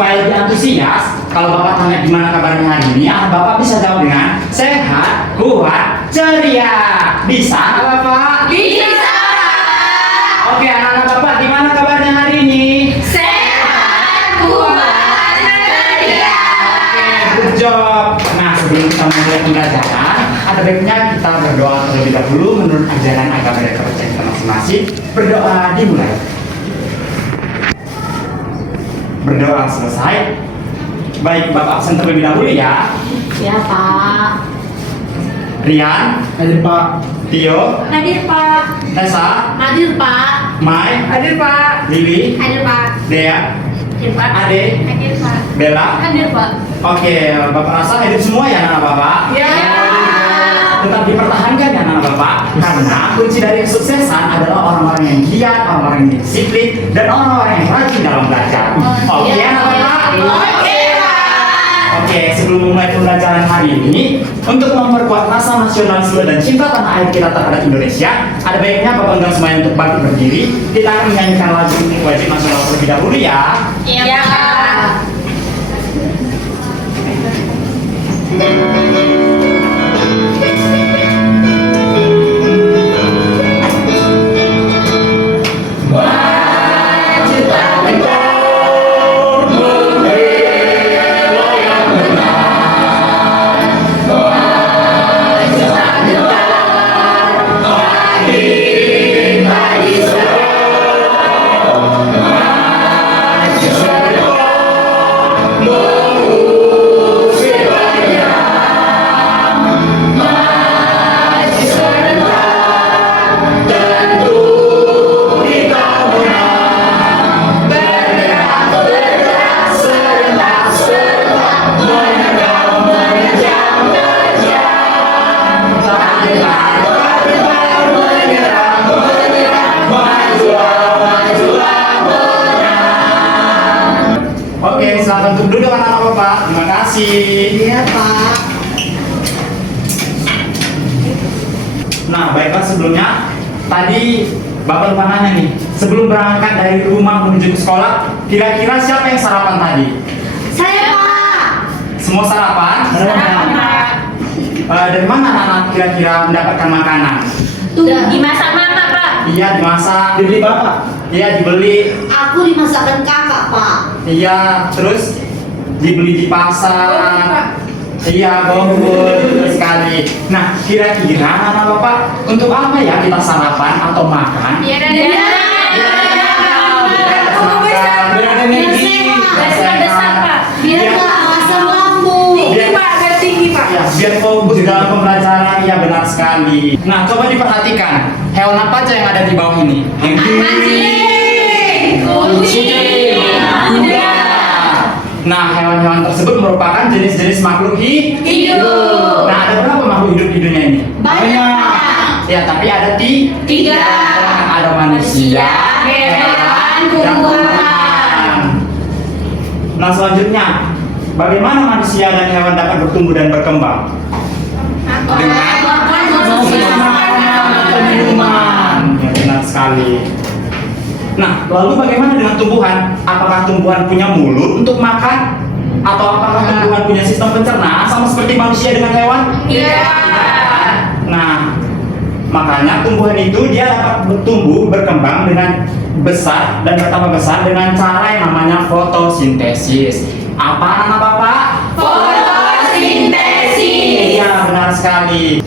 supaya lebih antusias, kalau Bapak tanya gimana kabarnya hari ini, Bapak bisa jawab dengan sehat, kuat, ceria. Bisa nggak Bapak? Bisa. Oke, anak-anak Bapak, gimana kabarnya hari ini? Sehat, kuat, ceria. Oke, good job. Nah, sebelum kita mulai pembelajaran, ada baiknya kita berdoa terlebih dahulu menurut ajaran agama dan kepercayaan kita masing-masing. Berdoa dimulai. Berdoa selesai. Baik, Bapak absen terlebih dahulu ya. Ya, Pak. Rian, Hadir Pak. Tio, Hadir, Pak. Tessa, Hadir, Pak. Mai, Hadir, Pak. Lili, Hadir, Pak. Dea, Hadir, Pak. Ade, Hadir, Pak. Bella. Hadir, Pak. Oke, Bapak rasa hidup semua ya anak Bapak? Ya. Tetap dipertahankan ya anak Bapak, karena kunci dari kesuksesan adalah orang-orang yang giat, orang-orang yang disiplin, dan orang-orang yang rajin dalam belajar. Oke anak Bapak? Oke, Pak. Oke, sebelum memulai pembelajaran hari ini, untuk memperkuat rasa nasionalisme dan cinta tanah air kita terhadap Indonesia, ada baiknya Bapak undang semuanya untuk bangkit berdiri. Kita akan menyanyikan lagu wajib nasional terlebih dahulu ya. Iya, Pak. Oke, silakan untuk duduk anak-anak Bapak. Terima kasih. Iya, Pak. Nah, baiklah sebelumnya tadi Bapak lupa nanya nih, sebelum berangkat dari rumah menuju ke sekolah, kira-kira siapa yang sarapan tadi? Saya, Pak. Semua sarapan? Sarapan, Pak. Dari mana anak-anak kira-kira mendapatkan makanan? Tuh, dimasak mama, Pak. Iya, dimasak. Dibeli Bapak. Iya, dibeli. Aku dimasakkan kakak, Pak. Iya, terus dibeli di pasar. Iya, bagus betul sekali. Nah, kira-kira anak-anak Bapak untuk apa ya kita sarapan atau makan? Biar ada Biar ada energi. Biar nggak asam lambung. Biar- Pak, biar tinggi, Pak. Ya, biar fokus di dalam pembelajaran. Iya, benar sekali. Nah, coba diperhatikan hewan apa aja yang ada di bawah ini? Anjing, kucing, kuda. Nah, hewan-hewan tersebut merupakan jenis-jenis makhluk Hidup. Nah, ada berapa makhluk hidup di dunia ini? Banyak. Ya, tapi ada Tiga. Ada manusia, hewan, dan tumbuhan. Nah, selanjutnya, bagaimana manusia dan hewan dapat bertumbuh dan berkembang? Minuman. Ya, benar sekali. Nah, lalu bagaimana dengan tumbuhan? Apakah tumbuhan punya mulut untuk makan? Atau apakah tumbuhan punya sistem pencernaan sama seperti manusia dengan hewan? Iya. Nah, makanya tumbuhan itu dia dapat bertumbuh, berkembang dengan besar dan bertambah besar dengan cara yang namanya fotosintesis. Apa anak Bapak? Fotosintesis. Iya, benar sekali.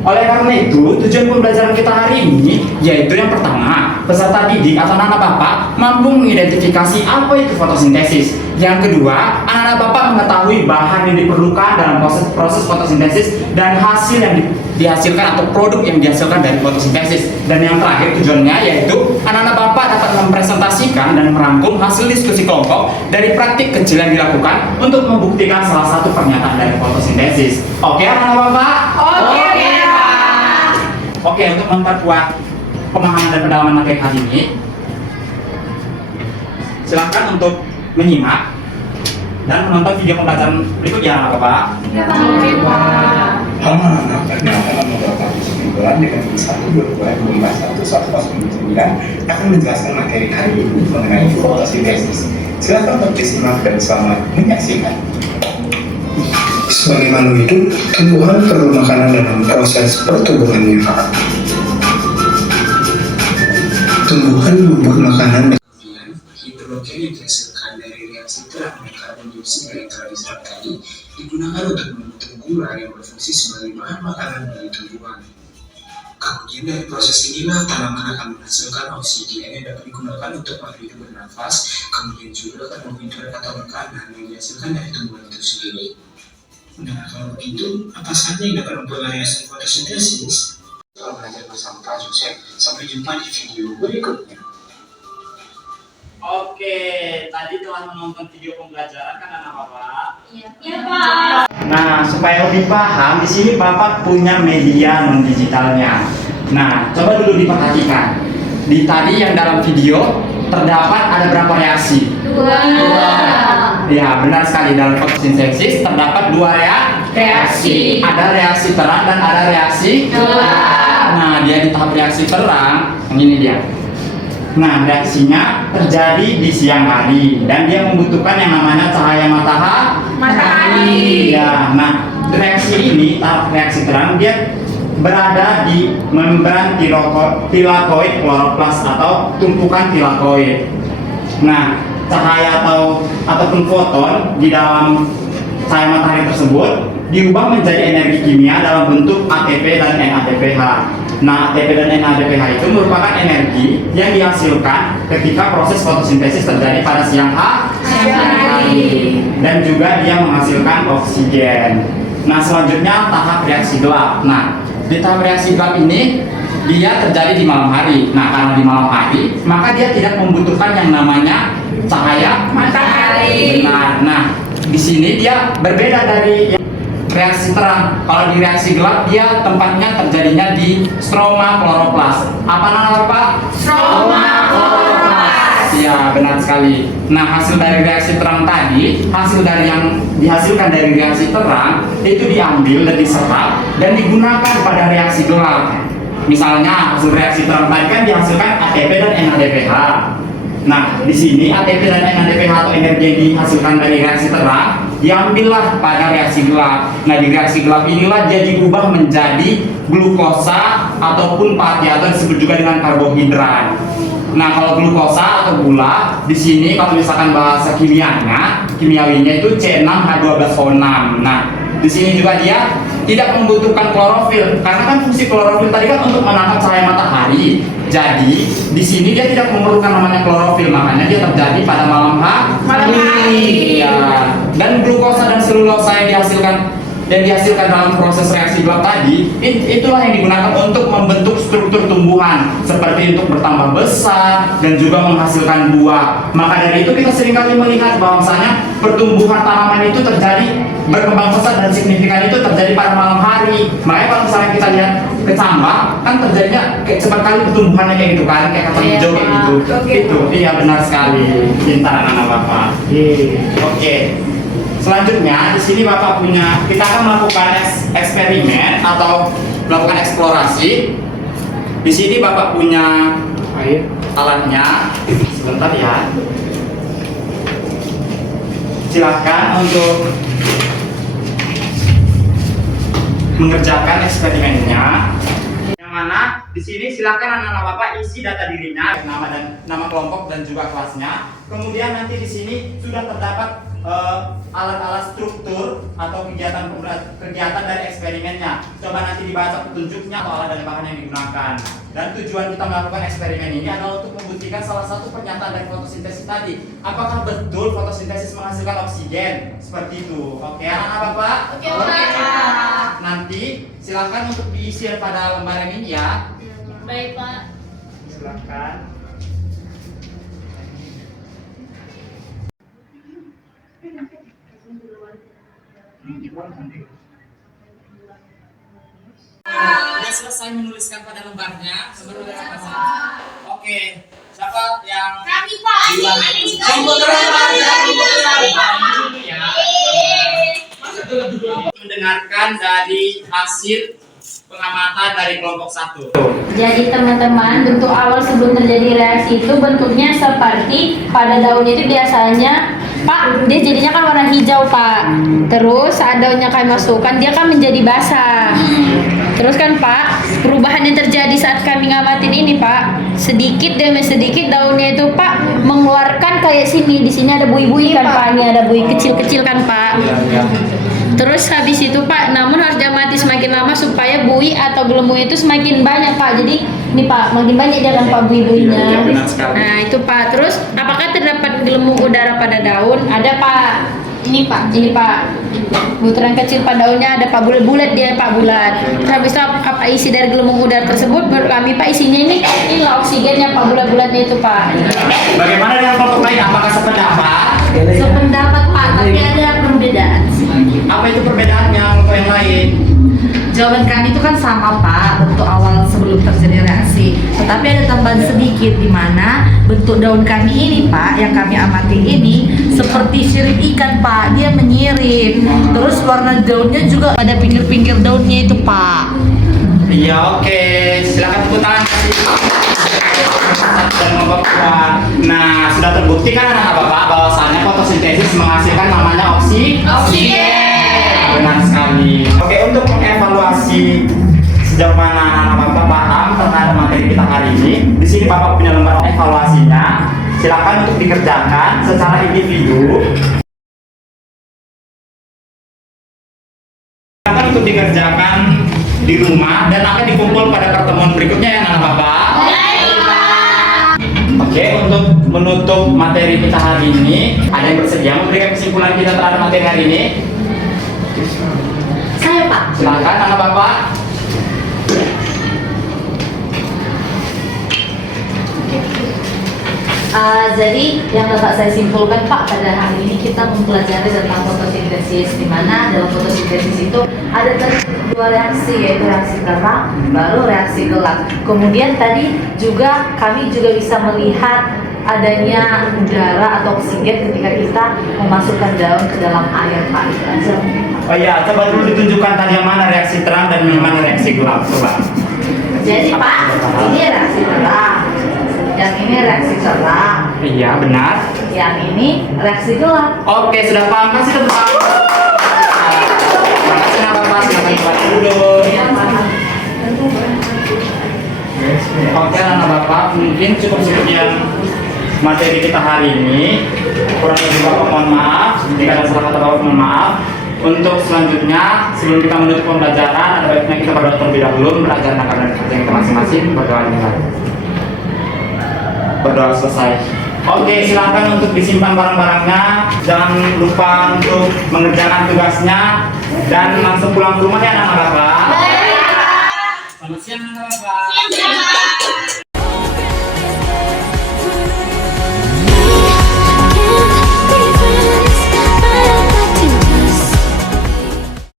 Oleh karena itu, tujuan pembelajaran kita hari ini yaitu yang pertama, peserta didik atau anak-anak Bapak mampu mengidentifikasi apa itu fotosintesis. Yang kedua, anak-anak Bapak mengetahui bahan yang diperlukan dalam proses fotosintesis dan hasil yang dihasilkan atau produk yang dihasilkan dari fotosintesis. Dan yang terakhir tujuannya yaitu anak-anak Bapak dapat mempresentasikan dan merangkum hasil diskusi kelompok dari praktik kecil yang dilakukan untuk membuktikan salah satu pernyataan dari fotosintesis. Oke, anak-anak Bapak? Oke, Pak. Oke, untuk memperkuat pemahaman dan pendalaman materi hari ini, silakan untuk menyimak dan menonton video pembelajaran berikut ya, Bapak. Oke, Pak. Anak Perkenalkan nomor 49 dengan 1/2021 akan menjelaskan materi hari ini mengenai fotosintesis. Silakan bersimak dan selamat menyaksikan. Sebagai makhluk hidup, tumbuhan perlu makanan dalam proses pertumbuhannya. Tumbuhan membuat makanan dengan hidrogen yang dihasilkan dari reaksi terang dan karbon dioksida yang telah diserap tadi digunakan untuk membentuk gula yang berfungsi sebagai bahan makanan bagi tumbuhan. Kemudian dari proses inilah tanaman akan menghasilkan oksigen yang dapat digunakan untuk makhluk hidup bernafas, kemudian juga karbohidrat atau makanan yang dihasilkan dari tumbuhan itu sendiri. Nah, kalau begitu, apa saja yang dapat mempengaruhi fotosintesis? Kita belajar bersama Pak Joseph. Sampai jumpa di video berikutnya. Oke, tadi telah menonton video pembelajaran kan anak Bapak? Iya, Pak. Nah, supaya lebih paham, di sini Bapak punya media non digitalnya. Nah, coba dulu diperhatikan. Di tadi yang dalam video terdapat ada berapa reaksi? Dua. Ya, benar sekali, dalam fotosintesis terdapat dua reaksi. Ada reaksi terang dan ada reaksi gelap. Nah, dia di tahap reaksi terang, yang ini dia. Nah, reaksinya terjadi di siang hari dan dia membutuhkan yang namanya cahaya Matahari. Ya, nah reaksi ini, tahap reaksi terang, dia berada di membran tilakoid kloroplas atau tumpukan tilakoid. Nah, cahaya ataupun foton di dalam cahaya matahari tersebut diubah menjadi energi kimia dalam bentuk ATP dan NADPH. Nah, ATP dan NADPH itu merupakan energi yang dihasilkan ketika proses fotosintesis terjadi pada siang hari dan juga dia menghasilkan oksigen. Nah, selanjutnya tahap reaksi gelap. Nah, di tahap reaksi gelap ini dia terjadi di malam hari. Nah, karena di malam hari, maka dia tidak membutuhkan yang namanya cahaya Matahari. Benar. Nah, di sini dia berbeda dari reaksi terang. Kalau di reaksi gelap dia tempatnya terjadinya di stroma kloroplas. Apa nama Pak? Stroma kloroplas. Ya, benar sekali. Nah, hasil dari reaksi terang tadi, hasil dari yang dihasilkan dari reaksi terang itu diambil dan diserap dan digunakan pada reaksi gelap. Misalnya hasil reaksi terang tadi kan dihasilkan ATP dan NADPH. Nah, di sini ATP dan NADPH atau energi yang dihasilkan dari reaksi terang diambillah pada reaksi gelap. Nah, di reaksi gelap inilah dia diubah menjadi glukosa ataupun pati atau disebut juga dengan karbohidrat. Nah, kalau glukosa atau gula di sini kalau misalkan bahasa kimiawinya itu C6H12O6. Nah, di sini juga dia tidak membutuhkan klorofil karena kan fungsi klorofil tadi kan untuk menangkap cahaya matahari. Jadi di sini dia tidak memerlukan namanya klorofil, makanya dia terjadi pada malam hari. Ya. Dan glukosa dan selulosa yang dihasilkan dalam proses reaksi gelap tadi, itulah yang digunakan untuk membentuk struktur tumbuhan seperti untuk bertambah besar dan juga menghasilkan buah. Maka dari itu kita seringkali melihat bahwasanya pertumbuhan tanaman itu terjadi berkembang pesat dan signifikan itu terjadi pada malam hari. Makanya kalau misalnya kita lihat kecambah kan terjadinya cepat kali pertumbuhannya kayak gitu kan, kayak kacang hijau kayak gitu. Itu iya benar sekali, pintar anak Bapak. Oke. Selanjutnya di sini Bapak kita akan melakukan eksperimen atau melakukan eksplorasi. Di sini Bapak punya alatnya. Sebentar ya. Silakan untuk mengerjakan eksperimennya. Yang mana di sini silakan anak-anak Bapak isi data dirinya, nama kelompok dan juga kelasnya. Kemudian nanti di sini sudah terdapat alat-alat struktur atau kegiatan dari eksperimennya. Coba nanti dibaca petunjuknya atau alat dan bahan yang digunakan. Dan tujuan kita melakukan eksperimen ini adalah untuk membuktikan salah satu pernyataan dari fotosintesis tadi. Apakah betul fotosintesis menghasilkan oksigen? Seperti itu. Oke, anak-anak Bapak? Oke, Pak. Nanti silakan untuk diisi pada lembaran ini ya. Baik, Pak. Silakan. Sudah selesai menuliskan pada lembarnya? Oke, siapa yang Kami, Pak. mendengarkan dari hasil pengamatan dari kelompok 1. Jadi teman-teman, bentuk awal sebelum terjadi reaksi itu bentuknya seperti pada daunnya itu biasanya Pak, dia jadinya kan warna hijau Pak. Terus saat daunnya kami masukkan, dia kan menjadi basah. Terus kan Pak, perubahan yang terjadi saat kami ngamatin ini Pak, sedikit demi sedikit daunnya itu Pak mengeluarkan kayak sini. Di sini ada buih-buih kan Pak, ini ada buih kecil-kecil kan Pak. Terus habis itu Pak, namun harus diamati semakin lama supaya buih atau gelembung itu semakin banyak Pak. Jadi ini Pak, makin banyak dia kan Pak buih-buihnya. Iya, benar sekali. Nah itu Pak. Terus apakah terdapat gelembung udara pada daun? Ada Pak. Ini Pak. Butiran kecil pada daunnya ada Pak, bulat-bulat dia Pak, bulat. Terus habis itu apa isi dari gelembung udara tersebut? Menurut kami Pak isinya inilah oksigennya Pak, bulat-bulatnya itu Pak. Bagaimana dengan kelompok lain? Apakah sependapat? Sependapat Pak, tapi ada perbedaan. Apa itu perbedaannya untuk yang lain? Jawaban kami itu kan sama Pak, bentuk awal sebelum terjadi reaksi. Tetapi ada tambahan sedikit di mana bentuk daun kami ini Pak, yang kami amati ini seperti sirip ikan Pak, dia menyirip. Terus warna daunnya juga pada pinggir-pinggir daunnya itu Pak. Iya, oke. Silakan tepuk tangan. Dan kelompok 2. Nah, sudah terbukti kan anak-anak Bapak bahwasannya fotosintesis menghasilkan namanya oksigen. Benar sekali. Oke, untuk mengevaluasi sejauh mana anak-anak Bapak paham terhadap materi kita hari ini, di sini Bapak punya lembar evaluasinya. Silakan untuk dikerjakan secara individu. Silakan untuk dikerjakan di rumah dan akan dikumpul pada pertemuan berikutnya ya anak-anak Bapak. Oke, untuk menutup materi kita hari ini, ada yang bersedia memberikan kesimpulan kita terhadap materi hari ini? Saya Pak. Silakan anak Bapak. Jadi yang dapat saya simpulkan Pak, pada hari ini kita mempelajari tentang fotosintesis, di mana dalam fotosintesis itu ada dua reaksi, yaitu reaksi terang baru reaksi gelap. Kemudian tadi juga kami juga bisa melihat adanya udara atau oksigen ketika kita memasukkan daun ke dalam air Pak. Itu aja. Oh iya, coba dulu ditunjukkan tadi yang mana reaksi terang dan yang mana reaksi gelap, coba. Jadi Pak, ini reaksi terang, yang ini reaksi terang, Iya, benar. yang ini reaksi gelap. Oke, sudah paham kan? Sudah paham. Terima kasih anak Bapak, silakan buat dulu. Oke anak Bapak, mungkin cukup sekian materi kita hari ini. Kurang lebih Bapak mohon maaf, jika ada salah kata Bapak mohon maaf. Untuk selanjutnya, sebelum kita menutup pembelajaran, ada baiknya kita berdoa terlebih dahulu mempelajari keadaan kerja kita masing-masing. Berdoa dimulai. Berdoa selesai. Oke, silakan untuk disimpan barang-barangnya. Jangan lupa untuk mengerjakan tugasnya dan langsung pulang ke rumah ya anak-anak Bapak.